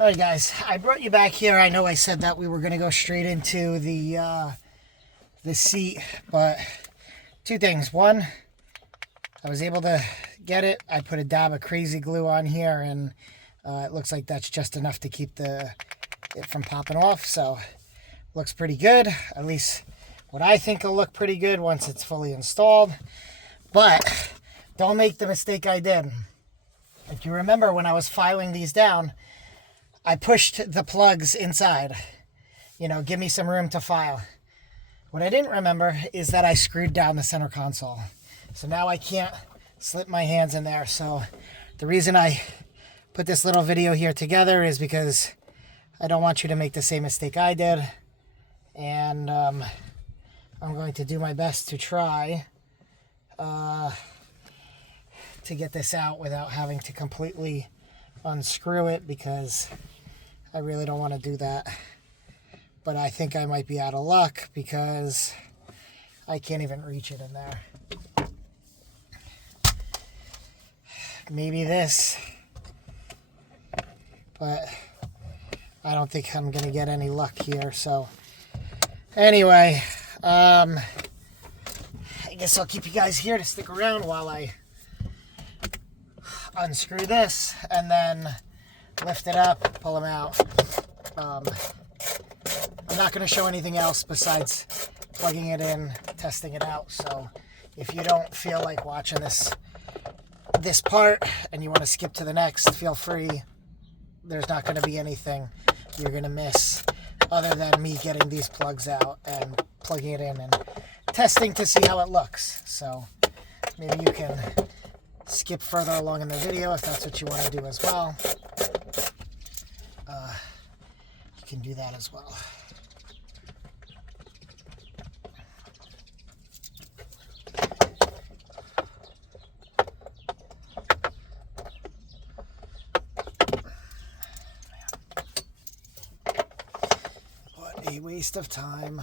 All right, guys, I brought you back here. I know I said that we were going to go straight into the seat, but two things. One, I was able to get it. I put a dab of crazy glue on here, and it looks like that's just enough to keep it from popping off. So, looks pretty good. At least what I think will look pretty good once it's fully installed. But don't make the mistake I did. If you remember when I was filing these down, I pushed the plugs inside. Give me some room to file. What I didn't remember is that I screwed down the center console. So now I can't slip my hands in there. So the reason I put this little video here together is because I don't want you to make the same mistake I did. And I'm going to do my best to try to get this out without having to completely unscrew it, because I really don't want to do that. But I think I might be out of luck because I can't even reach it in there. Maybe this, but I don't think I'm going to get any luck here. So anyway, I guess I'll keep you guys here to stick around while I unscrew this and then lift it up, pull them out. I'm not going to show anything else besides plugging it in, testing it out. So if you don't feel like watching this part and you want to skip to the next, feel free. There's not going to be anything you're going to miss other than me getting these plugs out and plugging it in and testing to see how it looks. So maybe you can skip further along in the video if that's what you want to do as well. You can do that as well. What a waste of time.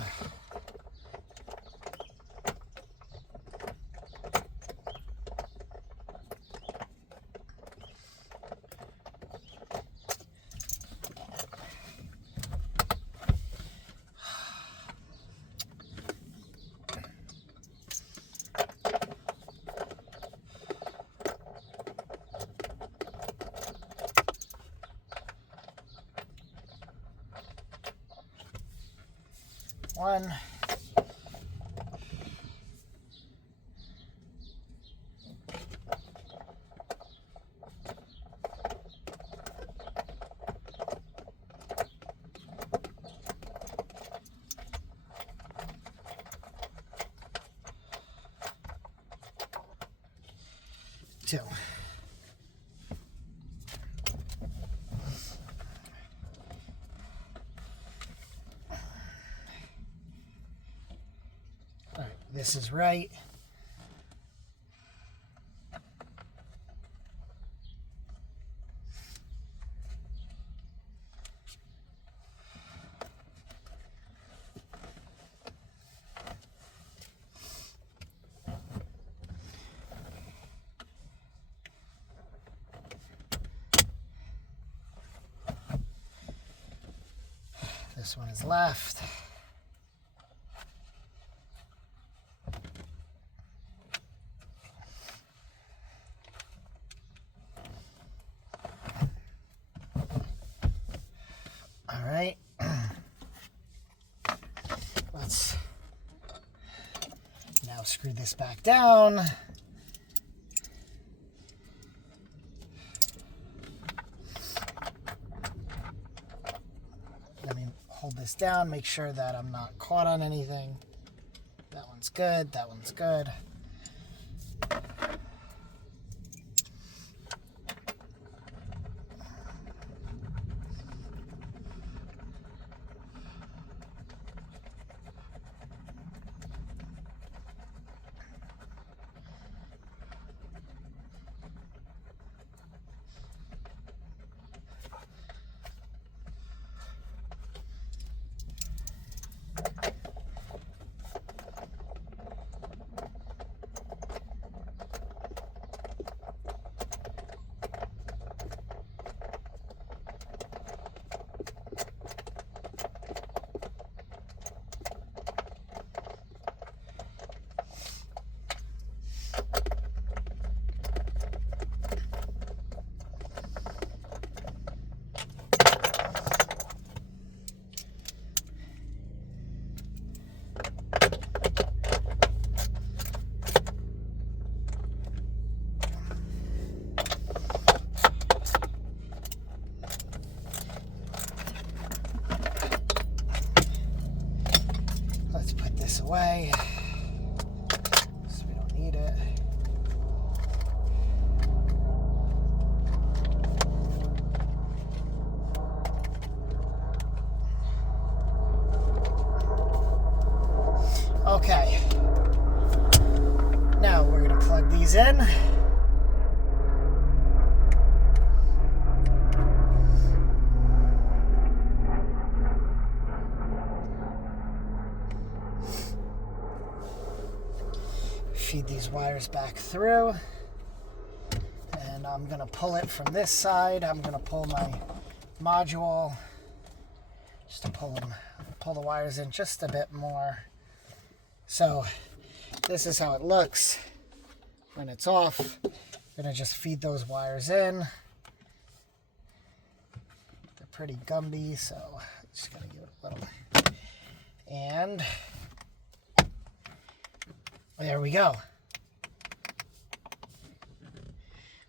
One. Two. All right, this is right. This one is left. All right. Let's now screw this back down. Let me hold this down, make sure that I'm not caught on anything. That one's good, that one's good. away. So we don't need it. Okay. Now we're going to plug these in. Feed these wires back through, and I'm going to pull it from this side. I'm going to pull my module just to pull the wires in just a bit more. So this is how it looks when it's off. I'm going to just feed those wires in. They're pretty gumby, so just going to give it a little. And there we go.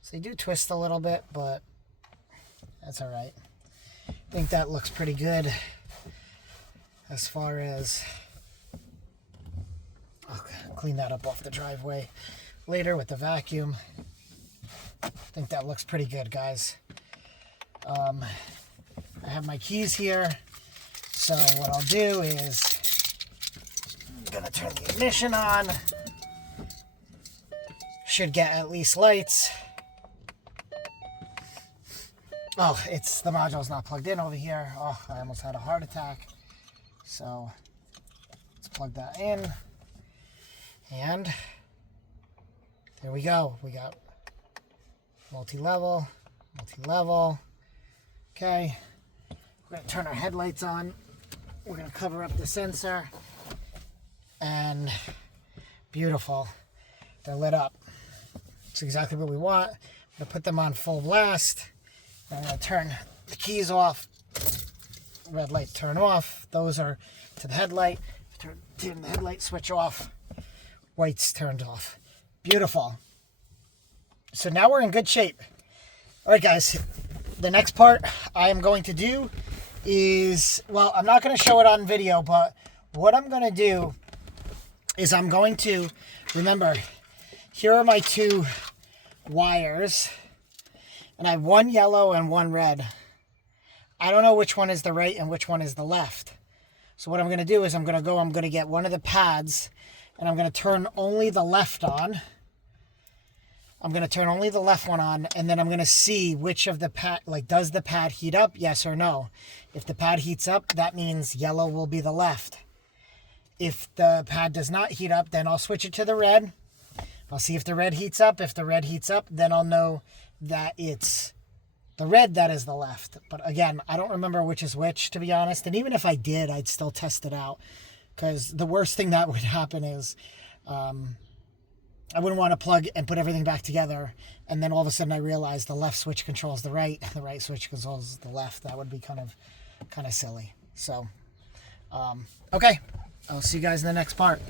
So they do twist a little bit, but that's all right. I think that looks pretty good as far as... I'll clean that up off the driveway later with the vacuum. I think that looks pretty good, guys. I have my keys here. So what I'll do is I'm gonna turn the ignition on. Should get at least lights. Oh, the module's not plugged in over here. Oh, I almost had a heart attack. So let's plug that in. And there we go. We got multi-level. Okay. We're going to turn our headlights on. We're going to cover up the sensor. And beautiful. They're lit up. It's exactly what we want. I'm going to put them on full blast. I'm going to turn the keys off. Red light turn off. Those are to the headlight. Turn the headlight switch off. White's turned off. Beautiful. So now we're in good shape. All right, guys. The next part I am going to do is, well, I'm not going to show it on video, but what I'm going to do is I'm going to, remember, here are my two wires, and I have one yellow and one red. I don't know which one is the right and which one is the left. So what I'm going to do is I'm going to get one of the pads, and I'm going to turn only the left on. I'm going to turn only the left one on, and then I'm going to see which of the pad, like, does the pad heat up, yes or no? If the pad heats up, that means yellow will be the left. If the pad does not heat up, then I'll switch it to the red. I'll see if the red heats up. If the red heats up, then I'll know that it's the red that is the left. But again, I don't remember which is which, to be honest. And even if I did, I'd still test it out. Because the worst thing that would happen is I wouldn't want to plug and put everything back together, and then all of a sudden I realize the left switch controls the right, the right switch controls the left. That would be kind of silly. So, okay. I'll see you guys in the next part.